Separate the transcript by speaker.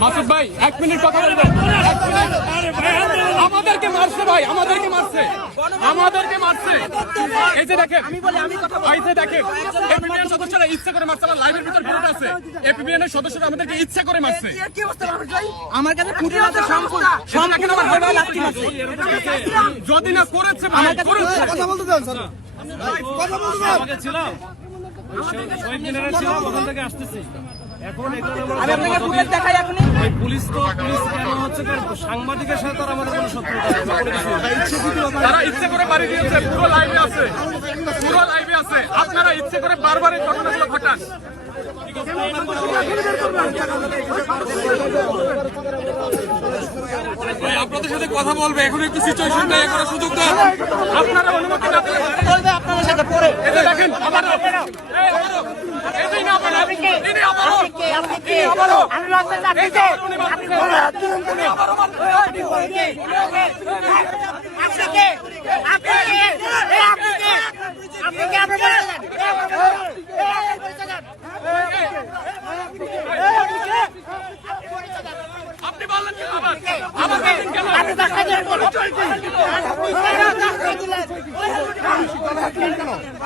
Speaker 1: মাসুদ ভাই এক মিনিট কথা বলবেন। আমাদেরকে মারছে ভাই আমাদেরকে মারছে। আমাদেরকে মারছে। এই যে দেখেন এই যে দেখেন এপিবিএন সদস্যরা ইচ্ছা করে মারছে আমার লাইভের ভিতর আছে এপিবিএন এর সদস্যরা আমাদেরকে ইচ্ছা করে মারছে।
Speaker 2: আমার কাছে আছে সম্পূর্ণ
Speaker 1: সম্পূর্ণ আমার হাতে লাথি মারছে। যদি না করেছে ভাই করেছে।
Speaker 3: কথা বলতে দেন স্যার। কথা বলতে দেন।
Speaker 4: আমাকে ছিলাম শহীদ মিনারে ছিলাম ওখান থেকে আসতেছি। এখন এখানে আমরা-
Speaker 2: আমি আপনাকে ফুটেজ দেখাই এখনই।
Speaker 4: এই পুলিশ তো পুলিশ কেন হচ্ছে কারণ সাংবাদিকের সাথে তো আমাদের কোনো শত্রুতা নেই? বা কোনো কিছু নেই।
Speaker 1: তারা ইচ্ছে করে বাড়ি দিয়েছে পুরো লাইভে আছে। পুরো লাইভে আছে। আপনারা ইচ্ছে করে বারবার এই ঘটনাগুলো ঘটান। আপনাদের সাথে কথা বলবে এখন একটু সিচুয়েশন দেয় করার সুযোগ দেন। আপনারা অনুমতি না
Speaker 2: বলবে পরে
Speaker 1: দেখেন।
Speaker 5: আপনি
Speaker 1: বললেন কেন আবার? কেন?
Speaker 5: আপনি দেখা দেন